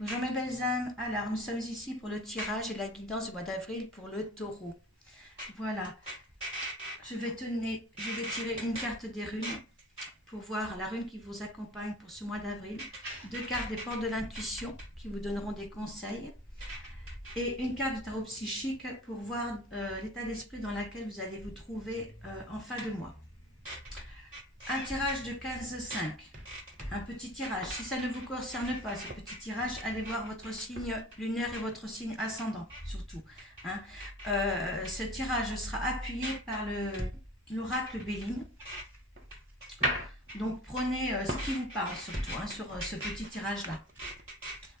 Bonjour mes belles âmes, alors nous sommes ici pour le tirage et la guidance du mois d'avril pour le taureau. Voilà, je vais tirer une carte des runes pour voir la rune qui vous accompagne pour ce mois d'avril. Deux cartes des portes de l'intuition qui vous donneront des conseils. Et une carte du tarot psychique pour voir l'état d'esprit dans lequel vous allez vous trouver en fin de mois. Un tirage de 15-5. Un petit tirage. Si ça ne vous concerne pas, ce petit tirage, allez voir votre signe lunaire et votre signe ascendant, surtout. Hein. Ce tirage sera appuyé par l'oracle Béline. Donc prenez ce qui vous parle, surtout, hein, sur ce petit tirage-là.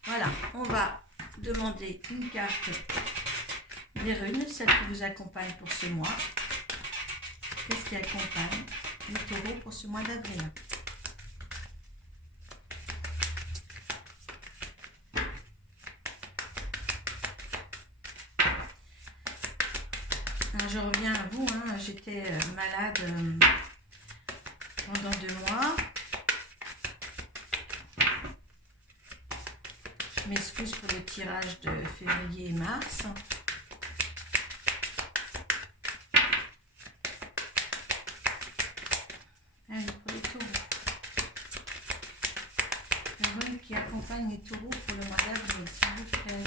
Voilà, on va demander une carte des runes, celle qui vous accompagne pour ce mois. Qu'est-ce qui accompagne le taureau pour ce mois d'avril ? Je reviens à vous, hein, j'étais malade pendant 2 mois. Je m'excuse pour le tirage de février et mars. Allez, pour les taureaux. La rune qui accompagne les taureaux pour le mois d'avril, s'il vous plaît.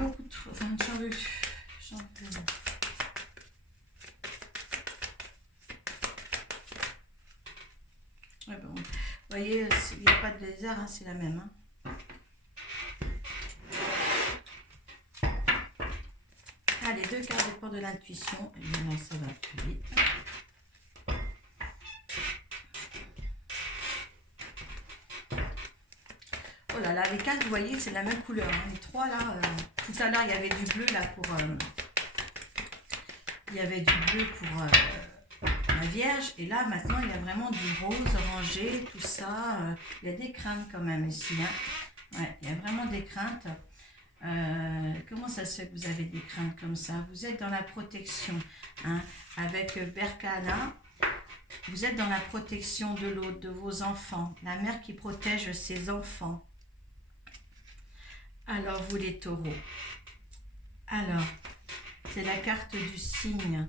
Beaucoup trop, enfin j'en veux. Ouais, bon. Vous voyez, il n'y a pas de lézard, hein, c'est la même. Hein. Allez, deux cartes des portes de l'intuition. Et bien là, ça va plus vite. Oh là là, les cartes, vous voyez, c'est la même couleur. Hein. Les trois là, tout à l'heure, il y avait du bleu là pour... il y avait du bleu pour la Vierge. Et là, maintenant, il y a vraiment du rose, orangé, tout ça. Il y a des craintes quand même ici. Hein. Ouais, il y a vraiment des craintes. Comment ça se fait que vous avez des craintes comme ça? Vous êtes dans la protection. Hein, avec Berkana. Vous êtes dans la protection de l'autre, de vos enfants. La mère qui protège ses enfants. Alors, vous les taureaux. Alors, c'est la carte du signe.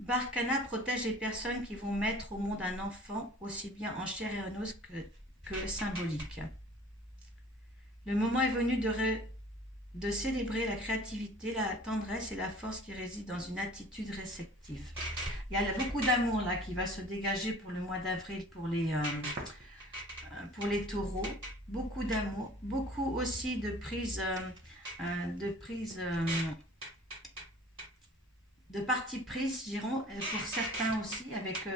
Berkana protège les personnes qui vont mettre au monde un enfant, aussi bien en chair et en os que symbolique. Le moment est venu de célébrer la créativité, la tendresse et la force qui réside dans une attitude réceptive. Il y a beaucoup d'amour là qui va se dégager pour le mois d'avril pour les taureaux. Beaucoup d'amour, beaucoup aussi de parti prise, dirons, pour certains aussi, avec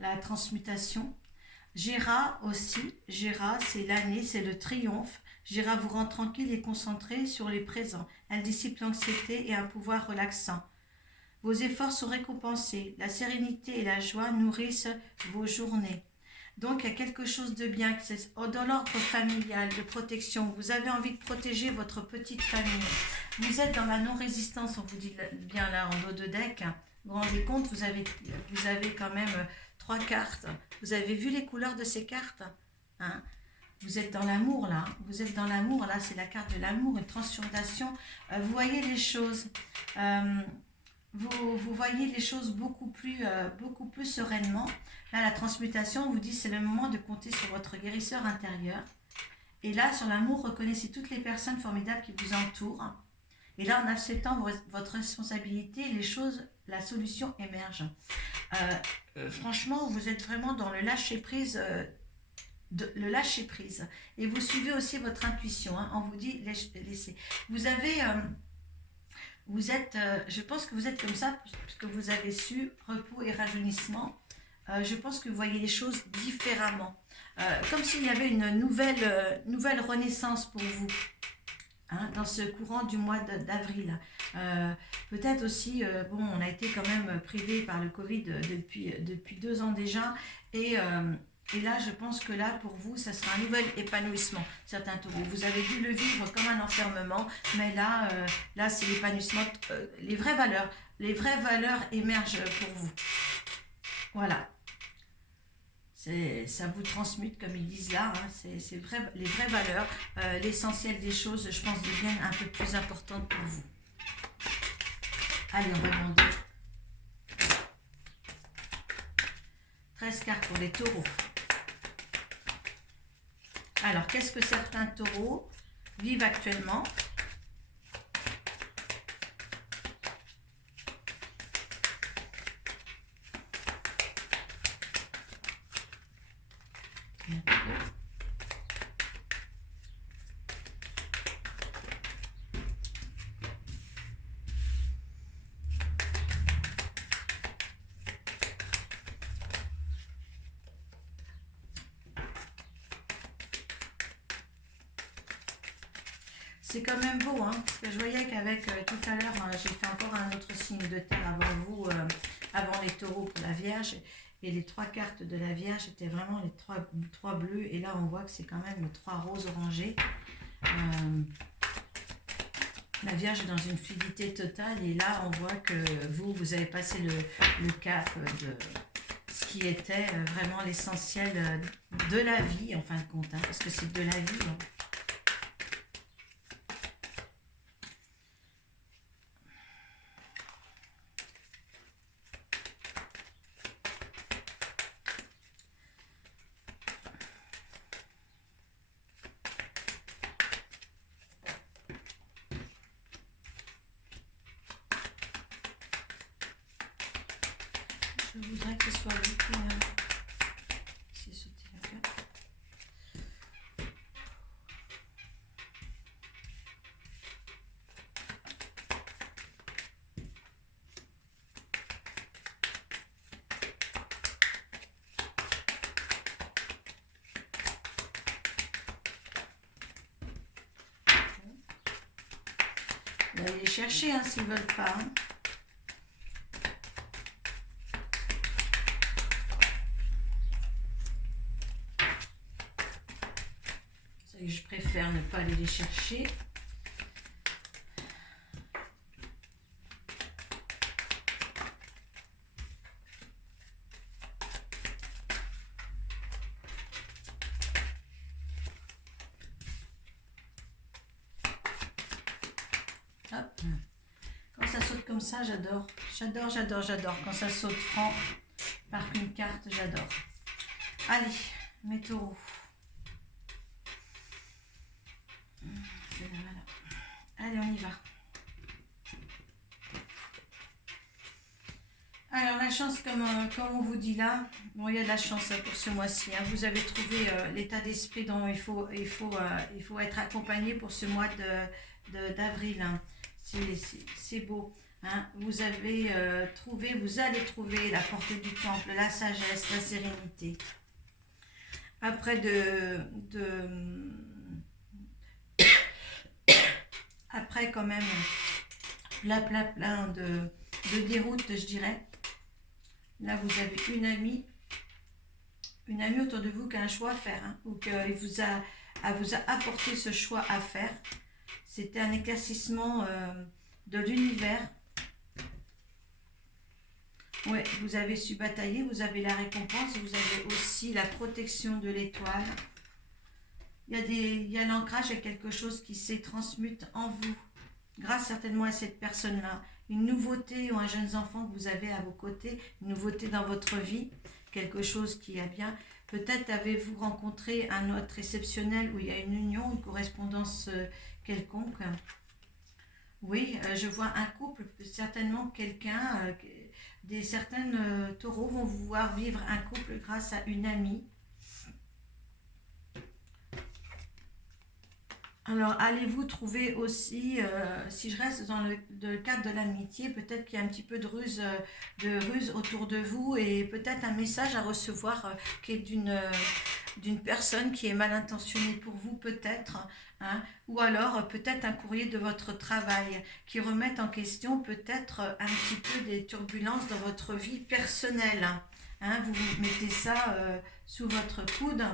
la transmutation. Géra aussi, Géra, c'est l'année, c'est le triomphe. Géra vous rend tranquille et concentré sur les présents. Elle dissipe l'anxiété et un pouvoir relaxant. Vos efforts sont récompensés. La sérénité et la joie nourrissent vos journées. Donc, il y a quelque chose de bien dans l'ordre familial, de protection. Vous avez envie de protéger votre petite famille. Vous êtes dans la non-résistance, on vous dit bien là en haut de deck. Vous vous rendez compte, vous avez quand même 3 cartes. Vous avez vu les couleurs de ces cartes, hein? Vous êtes dans l'amour là. Vous êtes dans l'amour. Là, c'est la carte de l'amour, une transformation. Vous voyez les choses. Vous voyez les choses beaucoup plus sereinement. Là, la transmutation vous dit c'est le moment de compter sur votre guérisseur intérieur. Et là, sur l'amour, reconnaissez toutes les personnes formidables qui vous entourent. Et là, en acceptant votre responsabilité, les choses, la solution émerge. Franchement, vous êtes vraiment dans le lâcher-prise. Et vous suivez aussi votre intuition. Hein. On vous dit laissez. Vous avez... je pense que vous êtes comme ça, parce que vous avez su repos et rajeunissement. Je pense que vous voyez les choses différemment. Comme s'il y avait une nouvelle renaissance pour vous. Hein, dans ce courant du mois d'avril. Peut-être aussi, on a été quand même privé par le Covid depuis 2 ans déjà. Et Et là, je pense que là, pour vous, ça sera un nouvel épanouissement. Certains taureaux, vous avez dû le vivre comme un enfermement, mais là, là c'est l'épanouissement. Les vraies valeurs émergent pour vous. Voilà. Ça vous transmute, comme ils disent là, hein, c'est les vraies valeurs. L'essentiel des choses, je pense, deviennent un peu plus importantes pour vous. Allez, on va demander 13 cartes pour les taureaux. Alors, qu'est-ce que certains taureaux vivent actuellement? C'est quand même beau, hein, parce que je voyais qu'avec tout à l'heure, j'ai fait encore un autre signe de terre avant vous, avant les taureaux pour la Vierge, et les 3 cartes de la Vierge étaient vraiment les 3 bleus, et là on voit que c'est quand même les 3 roses orangées. La Vierge est dans une fluidité totale, et là on voit que vous avez passé le cap de ce qui était vraiment l'essentiel de la vie, en fin de compte, hein, parce que c'est de la vie, hein. Je voudrais que ce soit vous qui c'est sauté la gueule. Vous allez les chercher hein, s'ils ne veulent pas. Hein. Je préfère ne pas aller les chercher. Hop. Quand ça saute comme ça, j'adore. J'adore. Quand ça saute franc par une carte, j'adore. Allez, mes taureaux. Allez, on y va. Alors, la chance, comme on vous dit là, bon, il y a de la chance pour ce mois-ci. Hein. Vous avez trouvé l'état d'esprit dont il faut être accompagné pour ce mois d'avril. Hein. C'est beau. Hein. Vous allez trouver la porte du temple, la sagesse, la sérénité. Après après quand même plein de déroutes, je dirais. Là, vous avez une amie autour de vous qui a un choix à faire, hein, ou qu'il vous a apporté ce choix à faire. C'était un éclaircissement de l'univers. Ouais, vous avez su batailler, vous avez la récompense, vous avez aussi la protection de l'étoile. Il y a l'ancrage à quelque chose qui se transmute en vous, grâce certainement à cette personne-là. Une nouveauté ou un jeune enfant que vous avez à vos côtés, une nouveauté dans votre vie, quelque chose qui a bien. Peut-être avez-vous rencontré un autre exceptionnel où il y a une union, une correspondance quelconque. Oui, je vois un couple, certainement quelqu'un, certaines taureaux vont vouloir vivre un couple grâce à une amie. Alors, allez-vous trouver aussi, si je reste dans le cadre de l'amitié, peut-être qu'il y a un petit peu de ruse autour de vous et peut-être un message à recevoir qui est d'une personne qui est mal intentionnée pour vous, peut-être, hein, ou alors peut-être un courrier de votre travail qui remet en question peut-être un petit peu des turbulences dans votre vie personnelle. hein, vous mettez ça sous votre coude,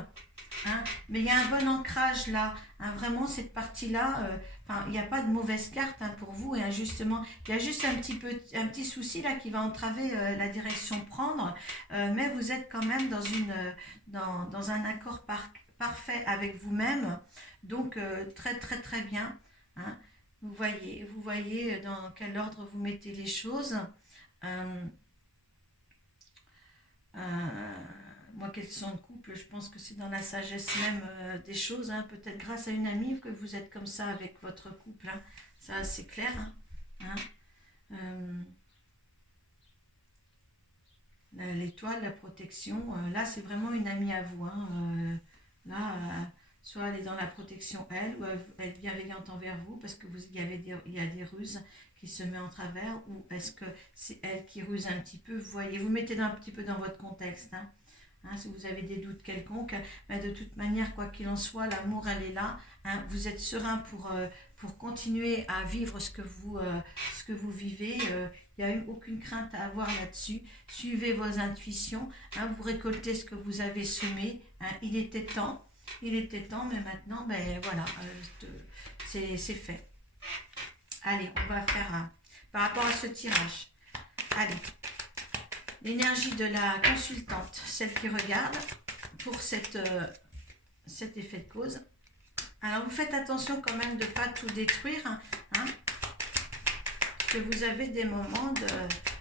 hein, mais il y a un bon ancrage là, hein, vraiment cette partie-là, il n'y a pas de mauvaise carte, hein, pour vous, et justement, il y a juste un petit souci là qui va entraver la direction prendre, mais vous êtes quand même dans un accord parfait avec vous-même, donc très très très bien, hein. Vous voyez dans quel ordre vous mettez les choses. Euh, Moi, question de couple, je pense que c'est dans la sagesse même des choses, hein. Peut-être grâce à une amie que vous êtes comme ça avec votre couple, hein. Ça, c'est clair, hein. Hein. Euh, L'étoile, la protection, là, c'est vraiment une amie à vous, hein. Là, soit elle est dans la protection, elle, ou elle est bienveillante envers vous, parce que il y a des ruses qui se mettent en travers, ou est-ce que c'est elle qui ruse un petit peu, vous voyez, vous mettez un petit peu dans votre contexte, hein. Hein, si vous avez des doutes quelconques, mais de toute manière, quoi qu'il en soit, l'amour, elle est là, hein. Vous êtes serein pour continuer à vivre ce que vous vivez. Il n'y a eu aucune crainte à avoir là-dessus. Suivez vos intuitions, hein, vous récoltez ce que vous avez semé, hein. Il était temps, mais maintenant, ben voilà, c'est fait. Allez, on va faire par rapport à ce tirage. Allez. L'énergie de la consultante, celle qui regarde, pour cet effet de cause. Alors, vous faites attention quand même de ne pas tout détruire, hein, que vous avez des moments de...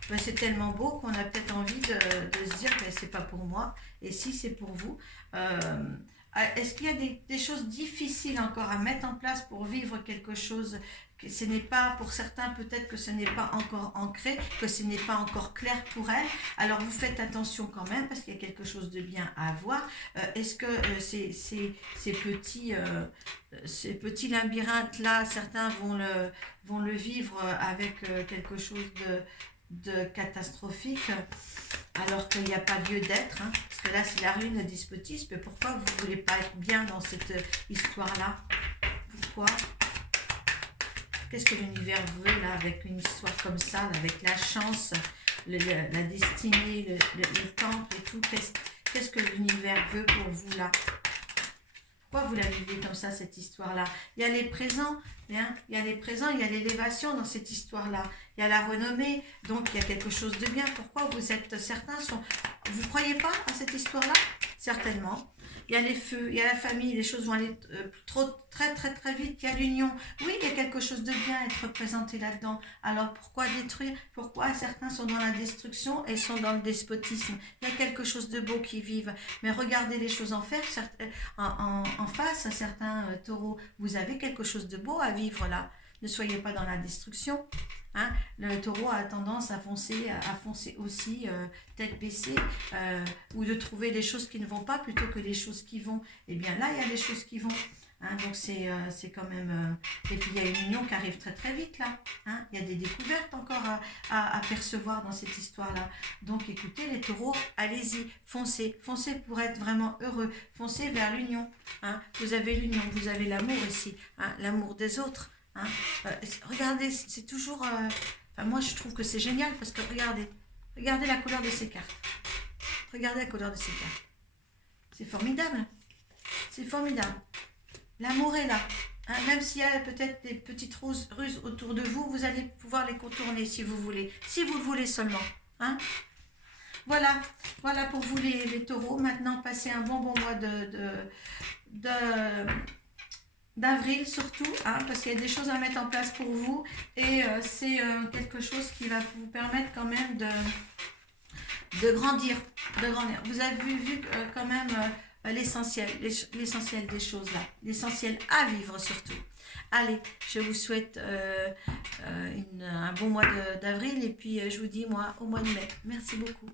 Ben, c'est tellement beau qu'on a peut-être envie de se dire, ben, c'est pas pour moi, et si c'est pour vous. Est-ce qu'il y a des choses difficiles encore à mettre en place pour vivre quelque chose que ce n'est pas, pour certains peut-être que ce n'est pas encore ancré, que ce n'est pas encore clair pour elles, alors vous faites attention quand même parce qu'il y a quelque chose de bien à voir. Est-ce que ces petits labyrinthes là, certains vont le vivre avec quelque chose de catastrophique, alors qu'il n'y a pas lieu d'être, hein, parce que là c'est la ruine, le despotisme. Pourquoi vous ne voulez pas être bien dans cette histoire-là? Pourquoi? Qu'est-ce que l'univers veut là avec une histoire comme ça, là, avec la chance, la destinée, le temple et tout? Qu'est-ce que l'univers veut pour vous là? Pourquoi vous la vivez comme ça, cette histoire-là? Il y a les présents, hein, il y a les présents, il y a l'élévation dans cette histoire-là. Il y a la renommée, donc il y a quelque chose de bien. Pourquoi vous êtes, certains sont... Vous ne croyez pas à cette histoire-là? Certainement. Il y a les feux, il y a la famille, les choses vont aller très très très vite. Il y a l'union. Oui, il y a quelque chose de bien à être représenté là-dedans. Alors pourquoi détruire? Pourquoi certains sont dans la destruction et sont dans le despotisme? Il y a quelque chose de beau qui vive. Mais regardez les choses en face, à certains taureaux. Vous avez quelque chose de beau à vivre là. Ne soyez pas dans la destruction. Hein. Le taureau a tendance à foncer aussi tête baissée, ou de trouver les choses qui ne vont pas plutôt que les choses qui vont. Et bien là, il y a des choses qui vont. Hein, donc c'est quand même... Et puis il y a une union qui arrive très très vite là. Hein. Il y a des découvertes encore à percevoir dans cette histoire-là. Donc écoutez les taureaux, allez-y, foncez. Foncez pour être vraiment heureux. Foncez vers l'union. Hein. Vous avez l'union, vous avez l'amour ici. Hein, l'amour des autres. Hein. Regardez, c'est toujours... moi, je trouve que c'est génial parce que regardez la couleur de ces cartes. Regardez la couleur de ces cartes. C'est formidable. C'est formidable. L'amour est là. Hein. Même s'il y a peut-être des petites ruses autour de vous, vous allez pouvoir les contourner si vous voulez. Si vous le voulez seulement. Hein. Voilà pour vous les taureaux. Maintenant, passez un bon mois d'avril surtout, hein, parce qu'il y a des choses à mettre en place pour vous et c'est quelque chose qui va vous permettre quand même de grandir. Vous avez vu quand même l'essentiel des choses là, l'essentiel à vivre surtout. Allez, je vous souhaite un bon mois d'avril et puis je vous dis moi au mois de mai. Merci beaucoup.